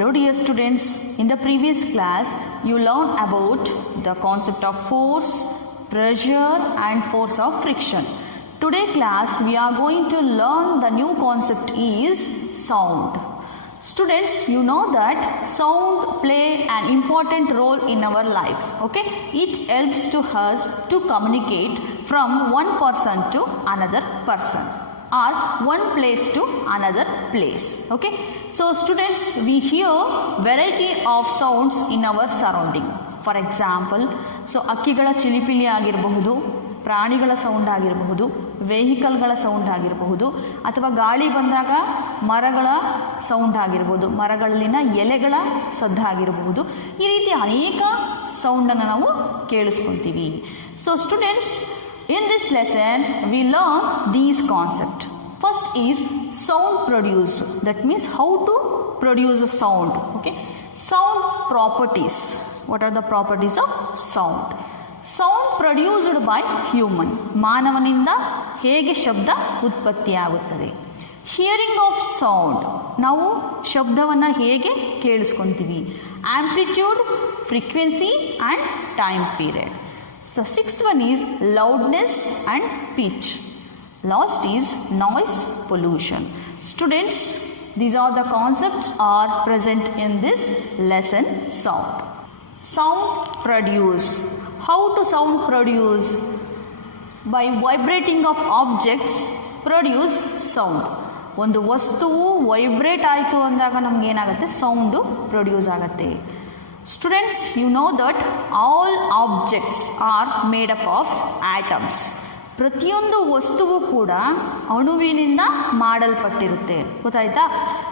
Hello dear students, in the previous class you learned about the concept of force, pressure and force of friction. Today class we are going to learn the new concept is sound. Students, you know that sound play an important role in our life. Okay, it helps to us to communicate from one person to another person or one place to another place. Okay, so students, we hear variety of sounds in our surrounding. For example, so ಅಕ್ಕಿಗಳ ಚಿಲಿಪಿಲಿ ಆಗಿರಬಹುದು, ಪ್ರಾಣಿಗಳ ಸೌಂಡ್ ಆಗಿರಬಹುದು, ವೆಹಿಕಲ್ಗಳ ಸೌಂಡ್ ಆಗಿರಬಹುದು, ಅಥವಾ ಗಾಳಿ ಬಂದಾಗ ಮರಗಳ ಸೌಂಡ್ ಆಗಿರಬಹುದು, ಮರಗಳಲ್ಲಿನ ಎಲೆಗಳ ಸದ್ದಾಗಿರಬಹುದು. ಈ ರೀತಿ ಅನೇಕ ಸೌಂಡನ್ನು ನಾವು ಕೇಳಿಸ್ಕೊತೀವಿ. So students, in this lesson we learn these concepts. First is sound produce. That means how to produce a sound. Okay, sound properties. What are the properties of sound? Sound produced by human. ಮಾನವನಿಂದ ಹೇಗೆ ಶಬ್ದ ಉತ್ಪತ್ತಿಯಾಗುತ್ತದೆ. Hearing of sound, ನಾವು ಶಬ್ದವನ್ನು ಹೇಗೆ ಕೇಳಿಸ್ಕೊತೀವಿ. Amplitude, frequency and time period. The sixth one is loudness and pitch. Last is noise pollution. Students, these are the concepts are present in this lesson. Sound. Sound produce. How to sound produce? By vibrating of objects produce sound. ಒಂದು ವಸ್ತುವು ವೈಬ್ರೇಟ್ ಆಯಿತು ಅಂದಾಗ ನಮ್ಗೆ ಏನಾಗುತ್ತೆ, sound produce ಆಗುತ್ತೆ. Students, you know that all objects are made up of atoms. ಪ್ರತಿಯೊಂದು ವಸ್ತುವು ಕೂಡ ಅಣುವಿನಿಂದ ಮಾಡಲ್ಪಟ್ಟಿರುತ್ತೆ, ಗೊತ್ತಾಯ್ತಾ?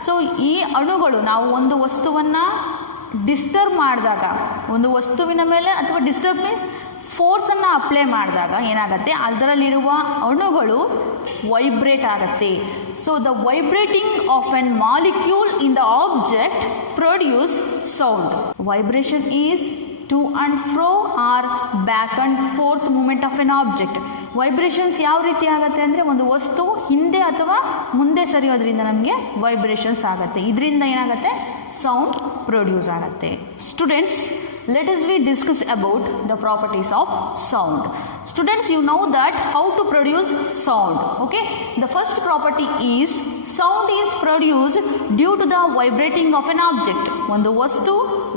ಸೊ ಈ ಅಣುಗಳು, ನಾವು ಒಂದು ವಸ್ತುವನ್ನು ಡಿಸ್ಟರ್ಬ್ ಮಾಡಿದಾಗ, ಒಂದು ವಸ್ತುವಿನ ಮೇಲೆ ಅಥವಾ ಡಿಸ್ಟರ್ಬ್ ಮೀನ್ಸ್ ಫೋರ್ಸನ್ನು ಅಪ್ಲೈ ಮಾಡಿದಾಗ ಏನಾಗುತ್ತೆ, ಅದರಲ್ಲಿರುವ ಅಣುಗಳು ವೈಬ್ರೇಟ್ ಆಗುತ್ತೆ. So the vibrating of an molecule in the object produce sound. Vibration is to and fro or back and forth moment of an object. Vibrations ಯಾವ ರೀತಿ ಆಗುತ್ತೆ ಅಂದರೆ, ಒಂದು ವಸ್ತು ಹಿಂದೆ ಅಥವಾ ಮುಂದೆ ಸರಿಯೋದ್ರಿಂದ ನಮಗೆ ವೈಬ್ರೇಷನ್ಸ್ ಆಗುತ್ತೆ. ಇದರಿಂದ ಏನಾಗುತ್ತೆ, ಸೌಂಡ್ ಪ್ರೊಡ್ಯೂಸ್ ಆಗುತ್ತೆ. Students, let us we discuss about the properties of sound. Students, you know that how to produce sound. Okay, the first property is sound is produced due to the vibrating of an object. ಒಂದು ವಸ್ತು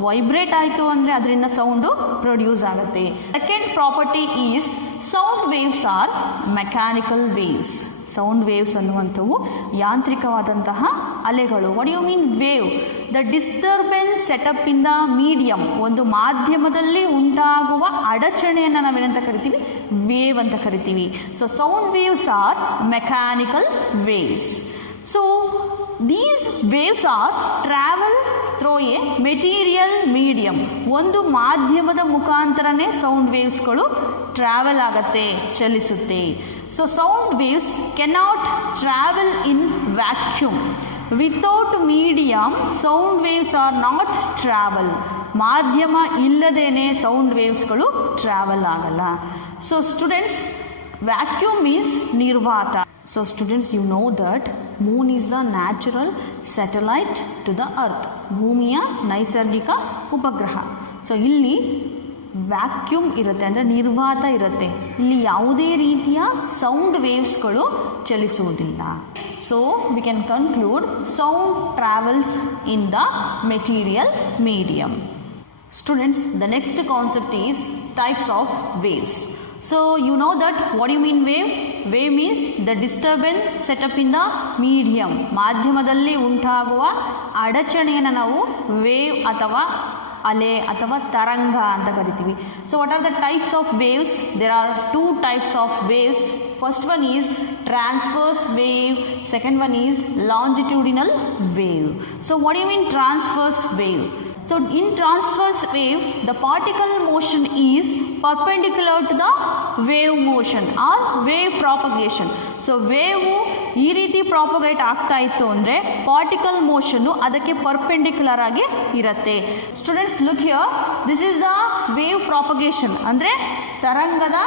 ವೈಬ್ರೇಟ್ ಆಯಿತು ಅಂದರೆ ಅದರಿಂದ sound produce ಆಗುತ್ತೆ. Second property is sound waves are mechanical waves. Sound waves ಅನ್ನುವಂಥವು ಯಾಂತ್ರಿಕವಾದಂತಹ ಅಲೆಗಳು. What you mean wave? The disturbance set up in the medium. ಒಂದು ಮಾಧ್ಯಮದಲ್ಲಿ ಉಂಟಾಗುವ ಅಡಚಣೆಯನ್ನು ನಾವೇನಂತ ಕರಿತೀವಿ, ವೇವ್ ಅಂತ ಕರಿತೀವಿ. So sound waves are mechanical waves. So these waves are travel through a material medium. ಒಂದು ಮಾಧ್ಯಮದ ಮುಖಾಂತರನೇ ಸೌಂಡ್ ವೇವ್ಸ್ಗಳು ಟ್ರಾವೆಲ್ ಆಗತ್ತೆ, ಚಲಿಸುತ್ತೆ. So sound waves cannot travel in vacuum. Without medium, sound waves are not travel. ಮಾಧ್ಯಮ ಇಲ್ಲದೇನೆ ಸೌಂಡ್ ವೇವ್ಸ್ಗಳು ಟ್ರಾವೆಲ್ ಆಗಲ್ಲ. ಸೊ ಸ್ಟೂಡೆಂಟ್ಸ್, ವ್ಯಾಕ್ಯೂಮ್ ಮೀನ್ಸ್ ನಿರ್ವಾತ. So students, you know that moon is the natural satellite to the earth. ಭೂಮಿಯ ನೈಸರ್ಗಿಕ ಉಪಗ್ರಹ. ಸೊ ಇಲ್ಲಿ ವ್ಯಾಕ್ಯೂಮ್ ಇರುತ್ತೆ, ಅಂದರೆ ನಿರ್ವಾತ ಇರುತ್ತೆ. ಇಲ್ಲಿ ಯಾವುದೇ ರೀತಿಯ ಸೌಂಡ್ ವೇವ್ಸ್ಗಳು ಚಲಿಸುವುದಿಲ್ಲ. So we can conclude sound travels in the material medium. Students, the next concept is types of waves. So you know that what you mean wave? Wave means the disturbance set up in the medium. ಮಾಧ್ಯಮದಲ್ಲಿ ಉಂಟಾಗುವ ಅಡಚಣೆಯನ್ನು ನಾವು ವೇವ್ ಅಥವಾ ಅಲೆ ಅಥವಾ ತರಂಗ ಅಂತ ಕರಿತೀವಿ. So what are the types of waves? There are two types of waves. First one is transverse wave, second one is longitudinal wave. So what you mean transverse wave? So in transverse wave, the particle motion is perpendicular to the wave motion or wave propagation. So wave ಈ ರೀತಿ ಪ್ರಾಪಗೇಟ್ ಆಗ್ತಾ ಇತ್ತು ಅಂದರೆ particle motion ಅದಕ್ಕೆ ಪರ್ಪೆಂಡಿಕ್ಯುಲರ್ ಆಗಿ ಇರುತ್ತೆ. Students, look here, this is the wave propagation, ಅಂದರೆ ತರಂಗದ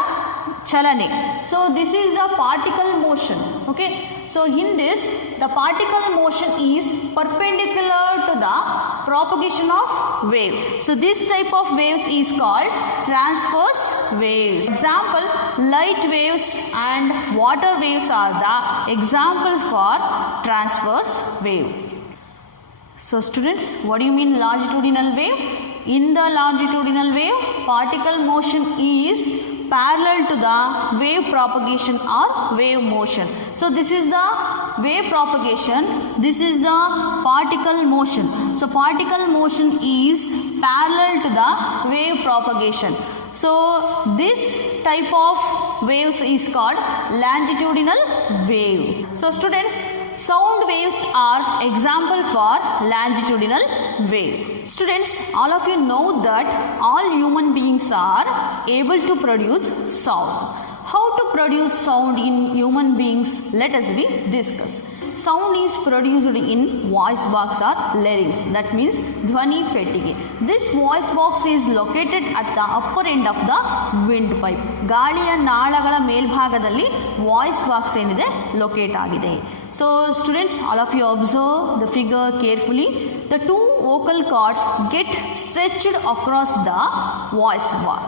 ಚಲನೆ. So this is the particle motion. Okay, so in this the particle motion is perpendicular to the propagation of wave. So this type of waves is called transverse waves. Example, light waves and water waves are the examples for transverse wave. So students, what do you mean longitudinal wave? In the longitudinal wave, particle motion is parallel to the wave propagation or wave motion. So this is the wave propagation, this is the particle motion. So particle motion is parallel to the wave propagation. So this type of waves is called longitudinal wave. So students, sound waves are example for longitudinal wave. Students, all of you know that all human beings are able to produce sound. How to produce sound in human beings? Let us discuss. Sound is produced in voice box or larynx, that means dhvani pettige. This voice box is located at the upper end of the windpipe. ಗಾಳಿಯ ನಾಳಗಳ ಮೇಲ್ಭಾಗದಲ್ಲಿ voice box ಏನಿದೆ locate ಆಗಿದೆ. So students, all of you observe the figure carefully. The two vocal cords get stretched across the voice box.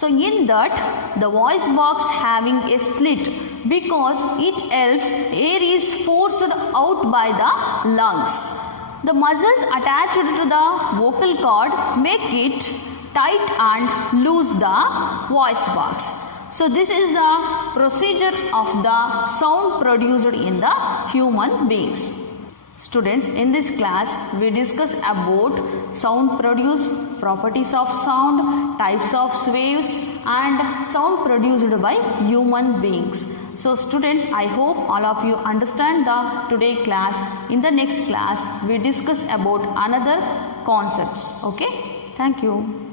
So in that, the voice box having a slit because it helps air is forced out by the lungs. The muscles attached to the vocal cord make it tight and loose the voice box. So this is the procedure of the sound produced in the human beings. Students, in this class we discuss about sound produced, properties of sound, types of waves and sound produced by human beings. So students, I hope all of you understand the today class. In the next class we discuss about another concepts. Okay, thank you.